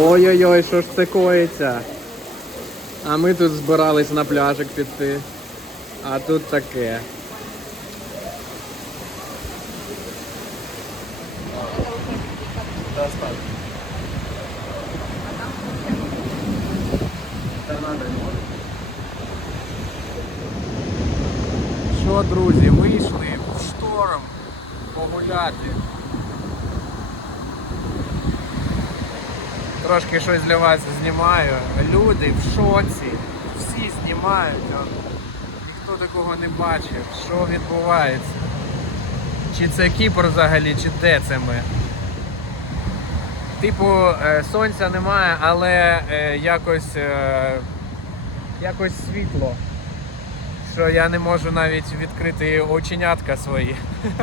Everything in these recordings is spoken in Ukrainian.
Ой-ой-ой, що ж це коїться? А ми тут збирались на пляжик піти. А тут таке. Що, друзі, вийшли в шторм погуляти. Трошки щось для вас знімаю. Люди в шоці. Всі знімають. Ніхто такого не бачив. Що відбувається? Чи це Кіпр взагалі, чи де це ми? Типу, е, сонця немає, але е, якось, е, якось світло. Що я не можу навіть відкрити оченятка свої.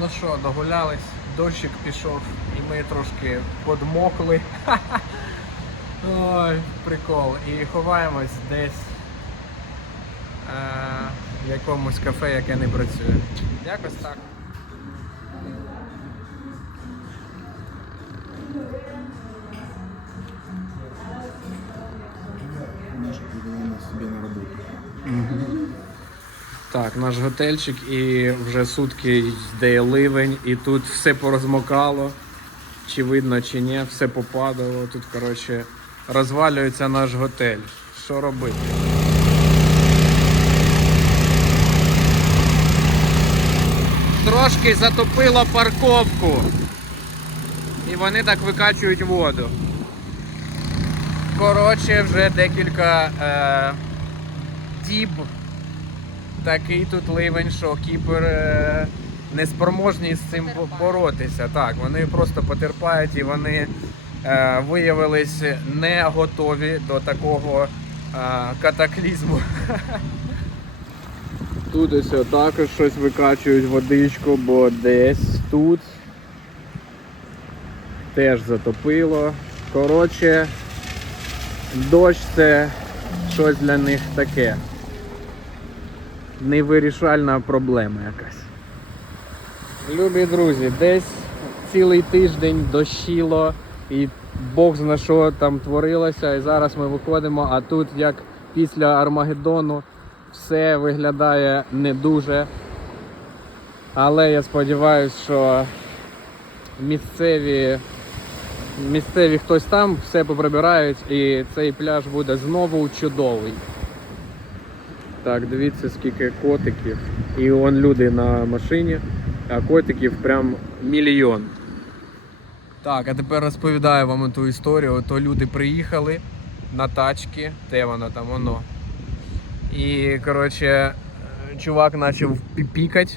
Ну що, догулялись, дощик пішов і ми трошки подмокли. Ой, прикол. І ховаємось десь е, в якомусь кафе, яке не працює. Якось так. Привела нас на работу. Так, наш готельчик і вже сутки йде ливень, і тут все порозмокало. Чи видно, чи ні, все попадало. Тут, коротше, розвалюється наш готель. Що робити? Трошки затопило парковку. І вони так викачують воду. Коротше, вже декілька е, діб такий тут ливень, що Кіпр е, неспроможний з цим бо- боротися. Так, вони просто потерпають і вони е, виявились не готові до такого е, катаклізму. Тут ось також щось викачують водичку, бо десь тут теж затопило. Коротше, дощ це щось для них таке невирішальна проблема якась. Любі друзі, десь цілий тиждень дощило і Бог зна що там творилося. І зараз ми виходимо, а тут як після Армагеддону все виглядає не дуже. Але я сподіваюся, що місцеві, місцеві хтось там все поприбирають і цей пляж буде знову чудовий. Так, дивіться, скільки котиків. І он люди на машині, а котиків прям мільйон. Так, а тепер розповідаю вам ту історію. То люди приїхали на тачки, де воно там воно. І, коротше, чувак почав пікати.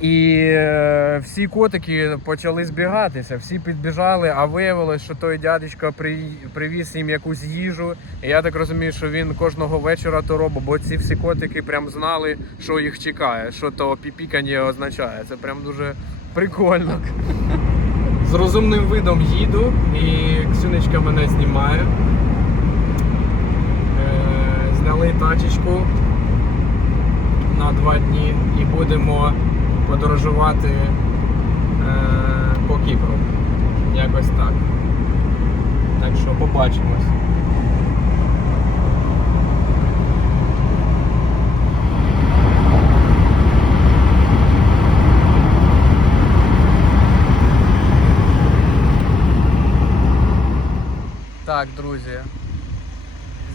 І е, всі котики почали збігатися, всі підбіжали, а виявилось, що той дядечко привіз їм якусь їжу. І я так розумію, що він кожного вечора то робить, бо ці всі котики прям знали, що їх чекає, що то піпікання означає. Це прям дуже прикольно. З розумним видом їду і Ксюнечка мене знімає. Е, Зняли тачечку на два дні і будемо подорожувати е, по Кіпру. Якось так. Так що побачимось. Так, друзі.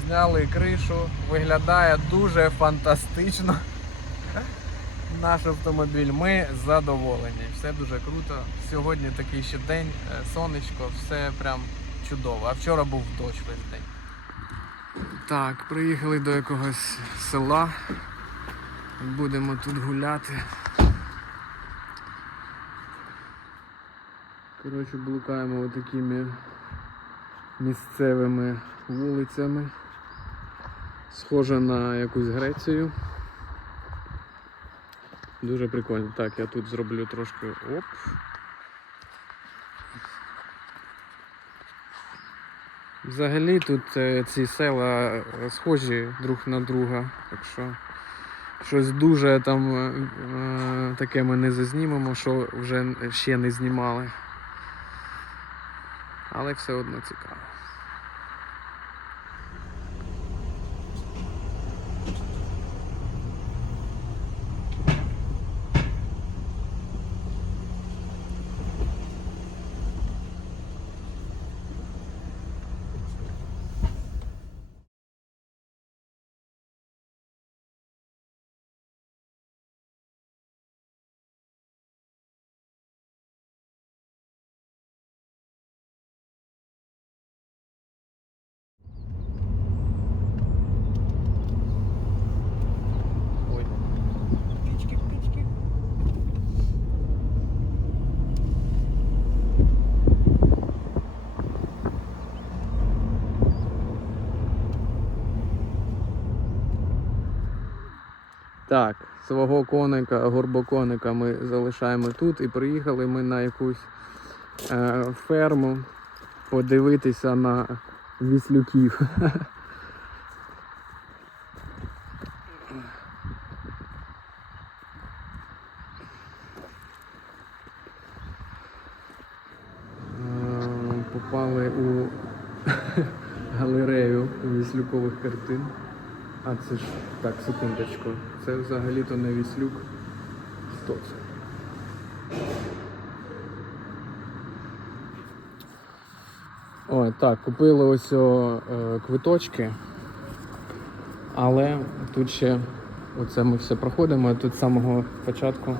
Зняли кришу, виглядає дуже фантастично наш автомобіль. Ми задоволені. Все дуже круто. Сьогодні такий ще день, е, сонечко, все прям чудово. А вчора був дощ весь день. Так, приїхали до якогось села. Будемо тут гуляти. Коротше, блукаємо отакими місцевими вулицями. Схоже на якусь Грецію. Дуже прикольно. Так, я тут зроблю трошки оп. Взагалі тут е, ці села е, схожі друг на друга, так що щось дуже там е, таке ми не зазнімемо, що вже ще не знімали. але все одно цікаво. Так, свого коника, горбоконика ми залишаємо тут і приїхали ми на якусь е, ферму подивитися на віслюків. Е, Попали у галерею віслюкових картин. А це ж так, секундочку. Це взагалі-то не віслюк. Хто це? Ой, так, купили ось о, е, квиточки. Але тут ще оце ми все проходимо, тут з самого початку.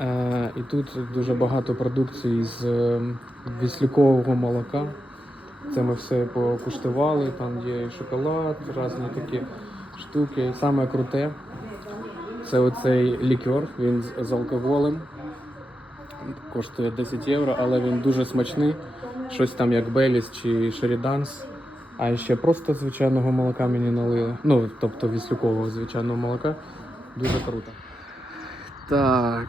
Е, і тут дуже багато продукції з е, віслюкового молока. Це ми все покуштували, там є і шоколад, різні такі штуки. Саме круте це оцей лікер, він з, алкоголем. Коштує 10 євро, але він дуже смачний. Щось там як Беліс чи Шеріданс. А ще просто звичайного молока мені налили. Ну, тобто віслюкового звичайного молока. Дуже круто. Так,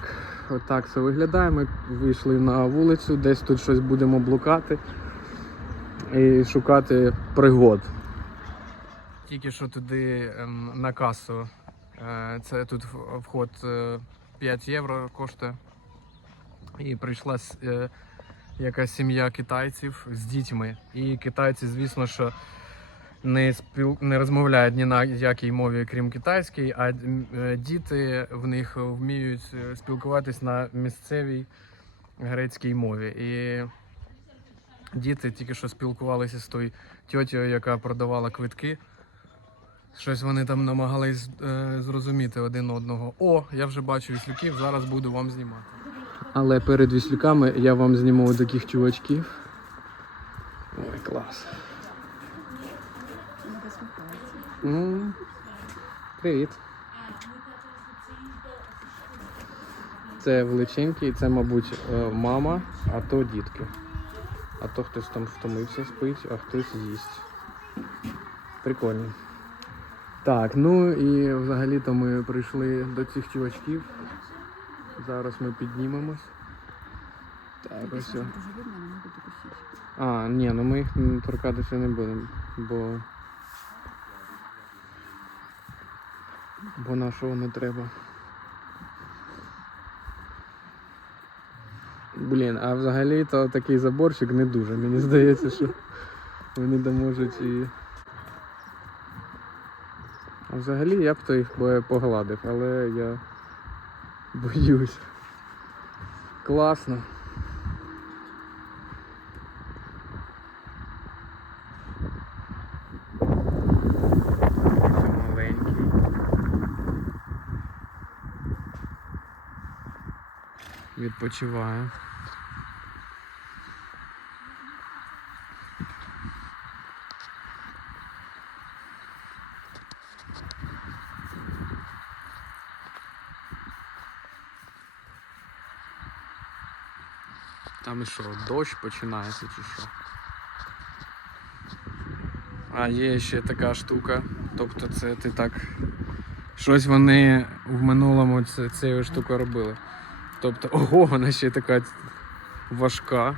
отак це виглядає. Ми вийшли на вулицю, десь тут щось будемо блукати і шукати пригод. Тільки що туди ем, на касу. Е, Це тут вход е, 5 євро коштує. І прийшла е, якась сім'я китайців з дітьми. І китайці, звісно, що не, спіл... не розмовляють ні на якій мові, крім китайській, а е, діти в них вміють е, спілкуватись на місцевій грецькій мові. І діти тільки що спілкувалися з тою тьотєю, яка продавала квитки. Щось вони там намагались е, зрозуміти один одного. О, я вже бачу віслюків, зараз буду вам знімати. Але перед віслюками я вам зніму таких чувачків. Ой, клас. М, Привіт. Це величенький, це, мабуть, е, мама, а то дітки. А то хтось там втомився, спить, а хтось їсть. Прикольно. Так, ну і взагалі-то ми прийшли до цих чувачків. Зараз ми піднімемось. Так, ось. укусить. А, ні, ну ми їх торкатися не будемо, бо. Бо нашого не треба. Блін, а взагалі то такий заборчик не дуже. Мені здається, що вони там можуть і. А взагалі я б то їх погладив, але я боюсь. Класно. Ще Там і що, дощ починається чи що? А є ще така штука. Тобто це ти так. Щось вони в минулому цією штукою робили. Тобто, ого, вона ще така важка.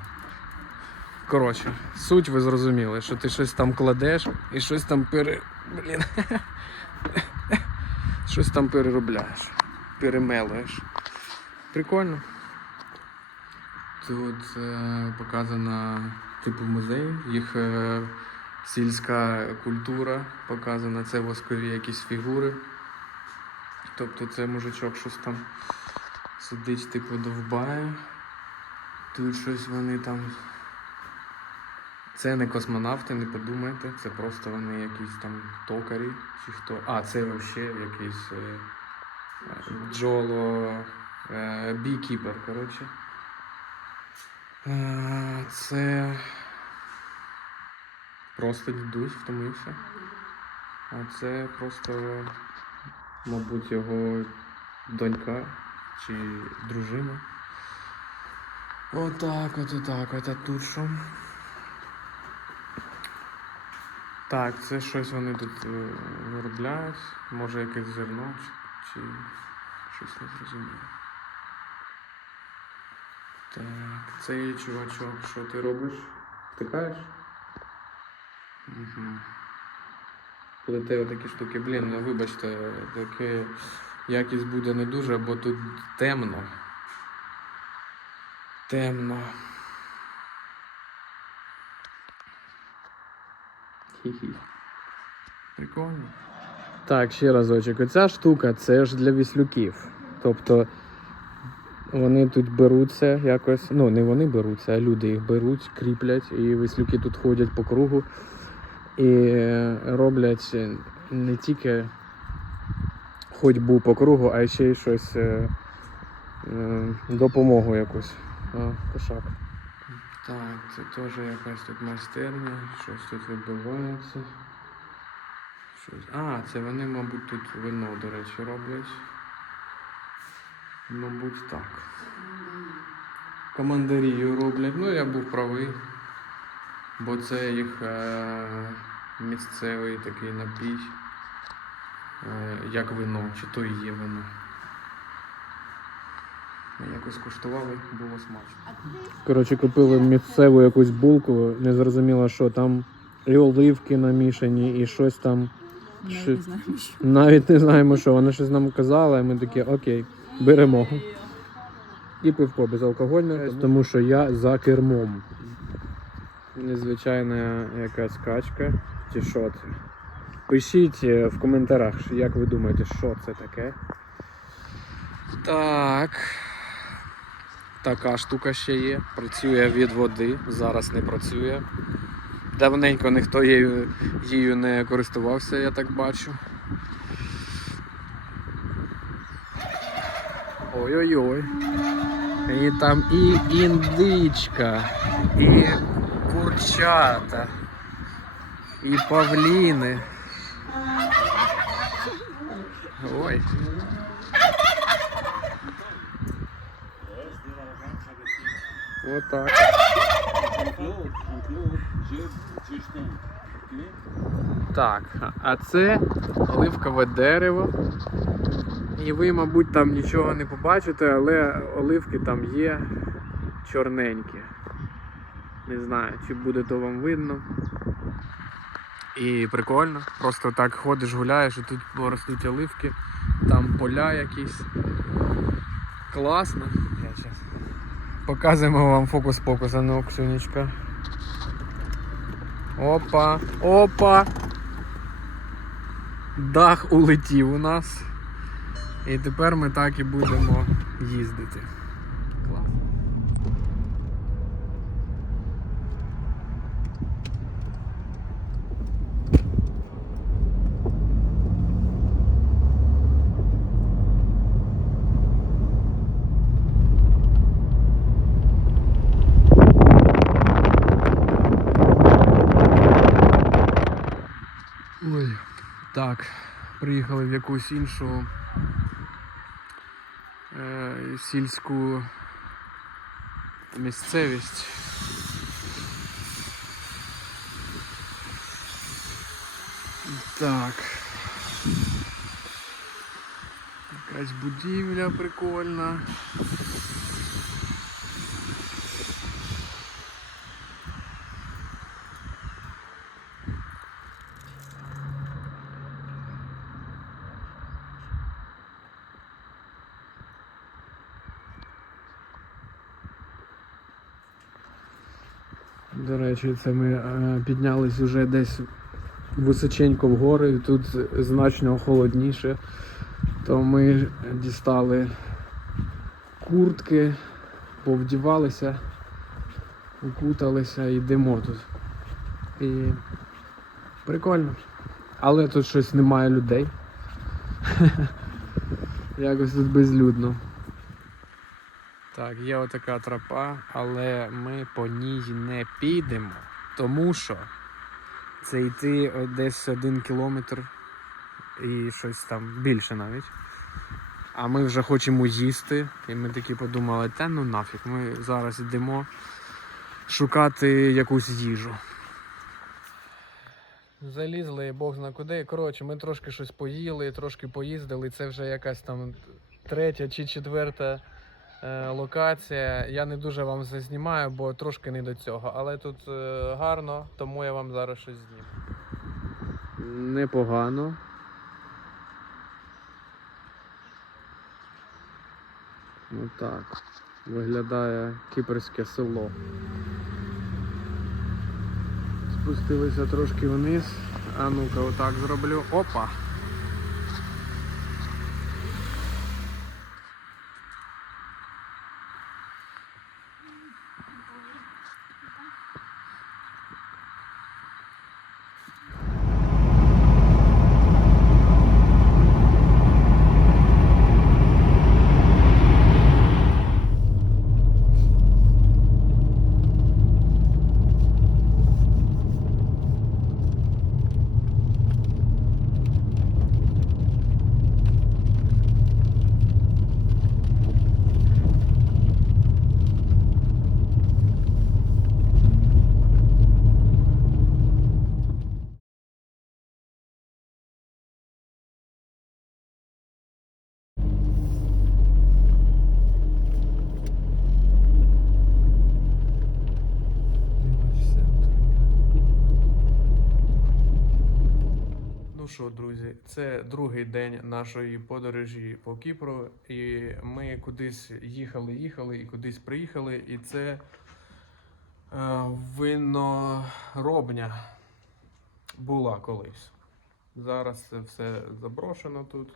Коротше, суть ви зрозуміли, що ти щось там кладеш і щось там пере. Блін. Щось там переробляєш, перемелуєш. Прикольно. Тут е, показана типу музей, їх е, сільська культура показана, це воскові якісь фігури. Тобто це мужичок щось там сидить, типу, довбає. Тут щось вони там. Це не космонавти, не подумайте, це просто вони якісь там токарі чи хто. А, це взагалі якийсь е, Джоло е, бікіпер, коротше. Е, Це просто дідусь втомився. А це просто, мабуть, його донька чи дружина. Отак, от, отак, от, а тут що? Так, це щось вони тут е, виробляють. Може якесь зерно чи, чи щось не зрозуміло. Так, цей чувачок, що ти робиш? Втикаєш? Угу. Плете отакі штуки. Блін, ну вибачте, таке якість буде не дуже, бо тут темно. Темно. Хі-хі. Прикольно. Так, ще разочок. Оця штука це ж для віслюків. Тобто вони тут беруться якось. Ну, не вони беруться, а люди їх беруть, кріплять, і віслюки тут ходять по кругу і роблять не тільки ходьбу по кругу, а ще й щось е, е, допомогу якусь. А, кошак. Так, це теж якась тут майстерня, щось тут відбувається. Щось. А, це вони, мабуть, тут вино, до речі, роблять. Мабуть, так. Командарію роблять. Ну, я був правий. Бо це їх е- місцевий такий напій. Е- як вино, чи то і є вино. Ми якось куштували, було смачно. Коротше, купили місцеву якусь булку, не зрозуміло, що там і оливки намішані, і щось там. Навіть не знаємо, що. Навіть не знаємо, що. Вони щось нам казали, і ми такі, окей, беремо. І пивко безалкогольне, тому що я за кермом. Незвичайна якась качка. Чи що? Пишіть е, в коментарях, як ви думаєте, що це таке. Так. Така штука ще є. Працює від води, зараз не працює. Давненько ніхто її, її не користувався, я так бачу. Ой-ой-ой. І там і індичка, і курчата, і павліни. Ой. Justin. Ok? Так, а це оливкове дерево. І ви, мабуть, там нічого не побачите, але оливки там є чорненькі. Не знаю, чи буде то вам видно. І прикольно. Просто так ходиш, гуляєш, і тут ростуть оливки, там поля якісь. Класно. Я. Показуємо вам фокус-покус, а ну, Ксюнечка. Опа, опа. Дах улетів у нас. І тепер ми так і будемо їздити. Клас. Ой, так, приїхали в якусь іншу сільську місцевість. Так. Якась будівля прикольна. Це ми е, піднялись уже десь височенько в гори, і тут значно холодніше. То ми дістали куртки, повдівалися, укуталися йдемо тут. І прикольно. Але тут щось немає людей. Якось тут безлюдно. Так, є отака тропа, але ми по ній не підемо, тому що це йти десь один кілометр і щось там більше навіть. А ми вже хочемо їсти, і ми такі подумали, та ну нафіг, ми зараз йдемо шукати якусь їжу. Залізли, Бог зна куди. Коротше, ми трошки щось поїли, трошки поїздили. Це вже якась там третя чи четверта е, локація. Я не дуже вам зазнімаю, бо трошки не до цього. Але тут е, гарно, тому я вам зараз щось зніму. Непогано. Отак. Виглядає кіперське село. Спустилися трошки вниз. А ну-ка, отак зроблю. Опа! Ну що, друзі, це другий день нашої подорожі по Кіпру. І ми кудись їхали, їхали і кудись приїхали. І це е, виноробня була колись. Зараз це все заброшено тут.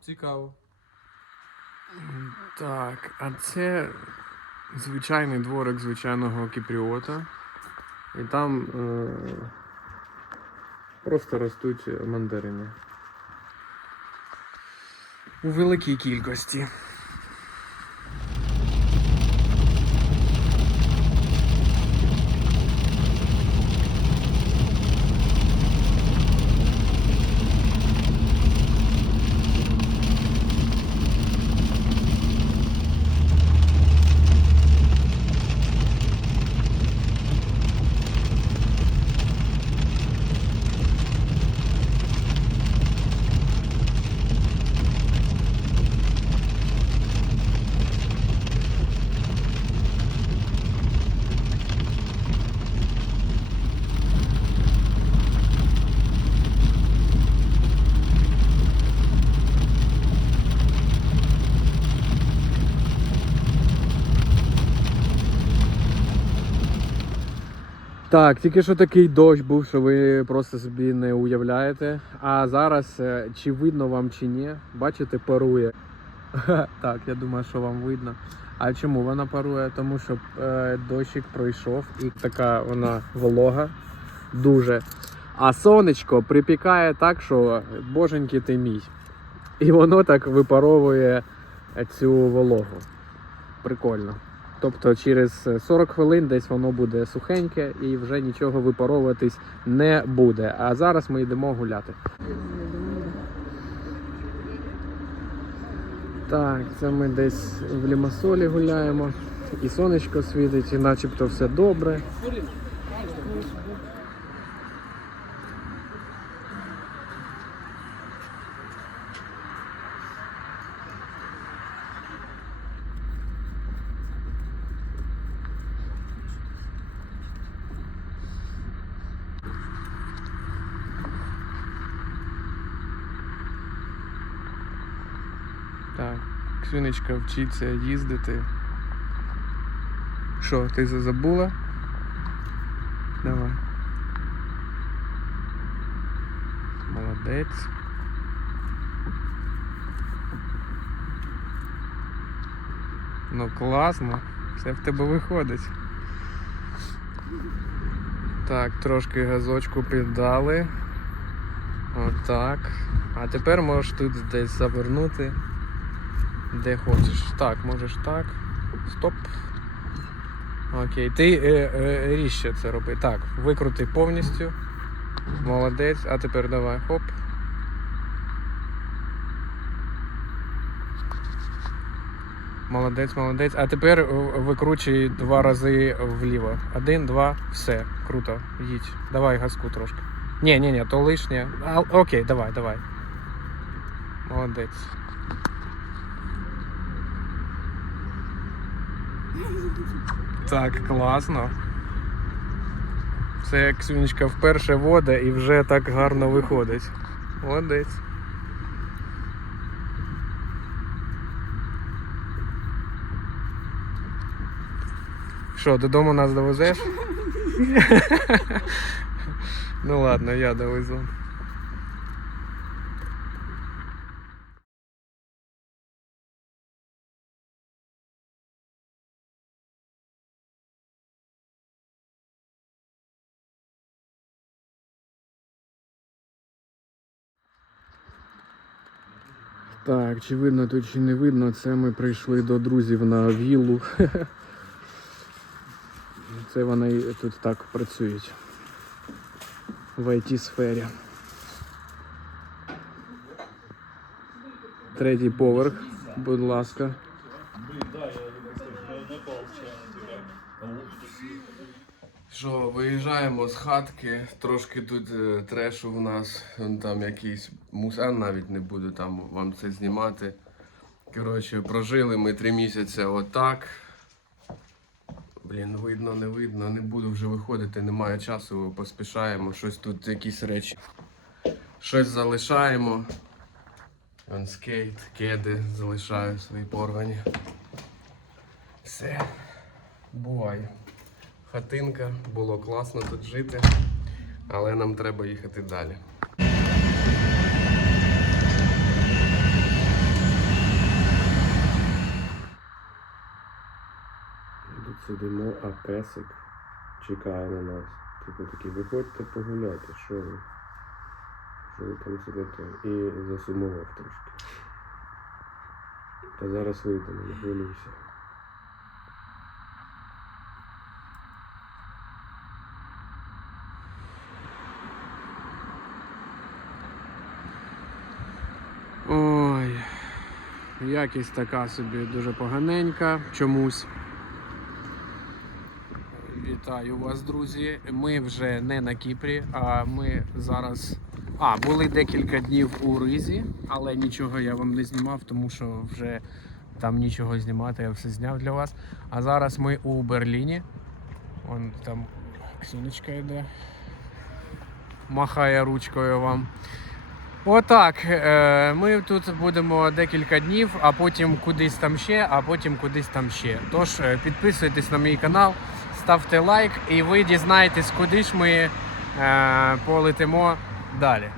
Цікаво. Так, а це звичайний дворик звичайного кіпріота. І там е, просто ростуть мандарини. У великій кількості. Так, тільки що такий дощ був, що ви просто собі не уявляєте. А зараз, е, чи видно вам чи ні, бачите, парує. Так, я думаю, що вам видно. А чому вона парує? Тому що е, дощик пройшов і така вона волога дуже. А сонечко припікає так, що боженьки ти мій. І воно так випаровує цю вологу. Прикольно. Тобто через 40 хвилин десь воно буде сухеньке і вже нічого випаровуватись не буде. А зараз ми йдемо гуляти. Так, це ми десь в Лімасолі гуляємо. І сонечко світить, і начебто все добре. Так, Ксюнечка вчиться їздити. Що, ти забула? Давай. Молодець. Ну класно, все в тебе виходить. Так, трошки газочку піддали. Отак. А тепер можеш тут десь завернути. Де хочеш. Так, можеш так. Стоп. Окей. Ти е, е, ріжче це роби. Так, викрути повністю. Молодець. А тепер давай. Хоп. Молодець, молодець. А тепер е, викручуй два рази вліво. Один, два, все. Круто. Їдь. Давай газку трошки. Ні, ні, ні, то лишнє. А, окей, давай, давай. Молодець. Так, класно. Це як Ксюнечка вперше вода і вже так гарно виходить. Молодець. Що, додому нас довезеш? ну ладно, я довезу. Так, чи видно тут, чи не видно, це ми прийшли до друзів на віллу. Це вони тут так працюють в it сфері. Третій поверх, будь ласка. Що, виїжджаємо з хатки, трошки тут е, трешу в нас, там якийсь мусан навіть не буду там вам це знімати. Коротше, прожили ми три місяці отак. Блін, видно, не видно, не буду вже виходити, немає часу, поспішаємо, щось тут, якісь речі. Щось залишаємо. Вон кеди залишаю свої порвані. Все, буває. Хатинка, було класно тут жити, але нам треба їхати далі. Тут сидимо, а песик чекає на нас. Типу такий, виходьте погуляти, що ви? Що ви там сидите? І засумував трошки. Та зараз вийдемо, не хвилюйся. Ой, якість така собі дуже поганенька чомусь. Вітаю вас, друзі. Ми вже не на Кіпрі, а ми зараз. А, були декілька днів у Ризі, але нічого я вам не знімав, тому що вже там нічого знімати, я все зняв для вас. А зараз ми у Берліні. Вон там Ксюнечка йде. Махає ручкою вам. Отак. е, Ми тут будемо декілька днів, а потім кудись там ще, а потім кудись там ще. Тож е, підписуйтесь на мій канал, ставте лайк, і ви дізнаєтесь, куди ж ми е, полетимо далі.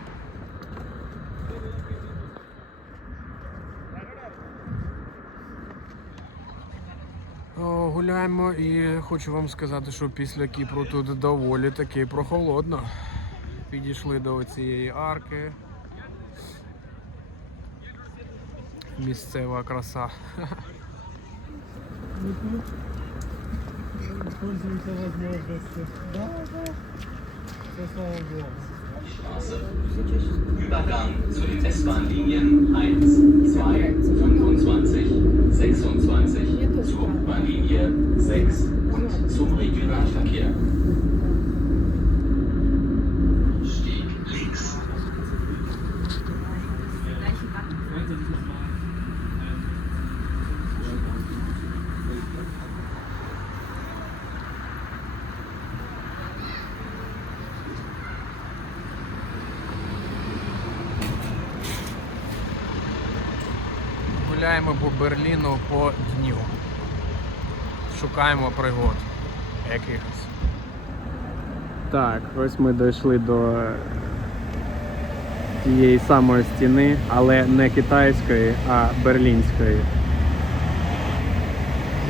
Гуляємо і хочу вам сказати, що після Кіпру тут доволі таки прохолодно. Підійшли до цієї арки. Місцева краса. Übergang zu den S-Bahn-Linien 1, 2, 25, 26, zur Bahnlinie 6 und zum Regionalverkehr. Шукаємо пригод якихось. Так, ось ми дійшли до тієї самої стіни, але не китайської, а берлінської.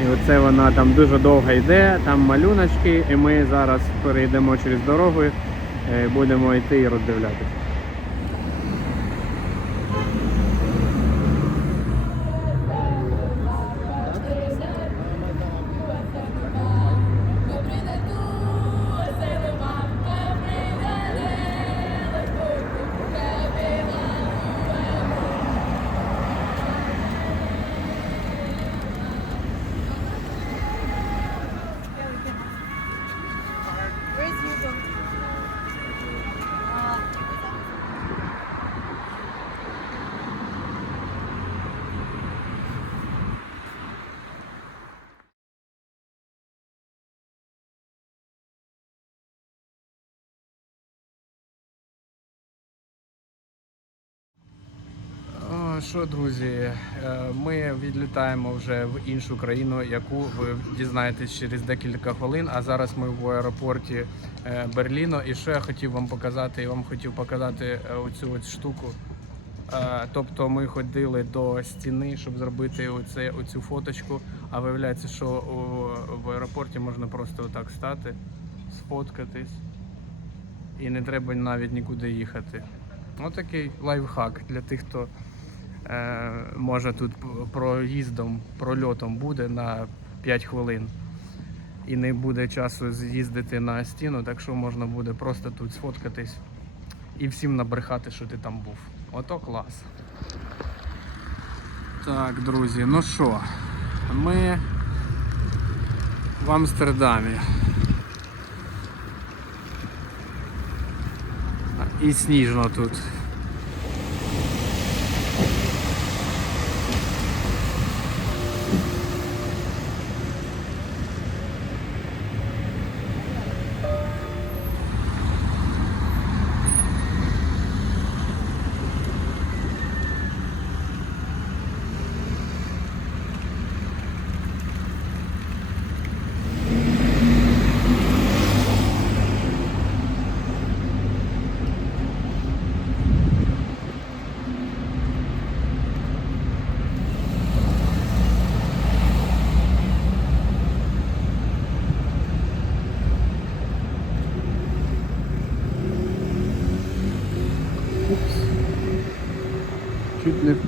І оце вона там дуже довго йде, там малюночки, і ми зараз перейдемо через дорогу, е, будемо йти і роздивлятися. Що, друзі, е, ми відлітаємо вже в іншу країну, яку ви дізнаєтесь через декілька хвилин. А зараз ми в аеропорті е, Берліно. І що я хотів вам показати? Я вам хотів показати е, оцю от штуку. Тобто ми ходили до стіни, щоб зробити оце, оцю фоточку. А виявляється, що в аеропорті можна просто отак стати, сфоткатись, і не треба навіть нікуди їхати. Отакий лайфхак для тих, хто може тут проїздом, прольотом буде на 5 хвилин. І не буде часу з'їздити на стіну, так що можна буде просто тут сфоткатись і всім набрехати, що ти там був. Ото клас. Так, друзі, ну що, ми в Амстердамі. І сніжно тут. Fitness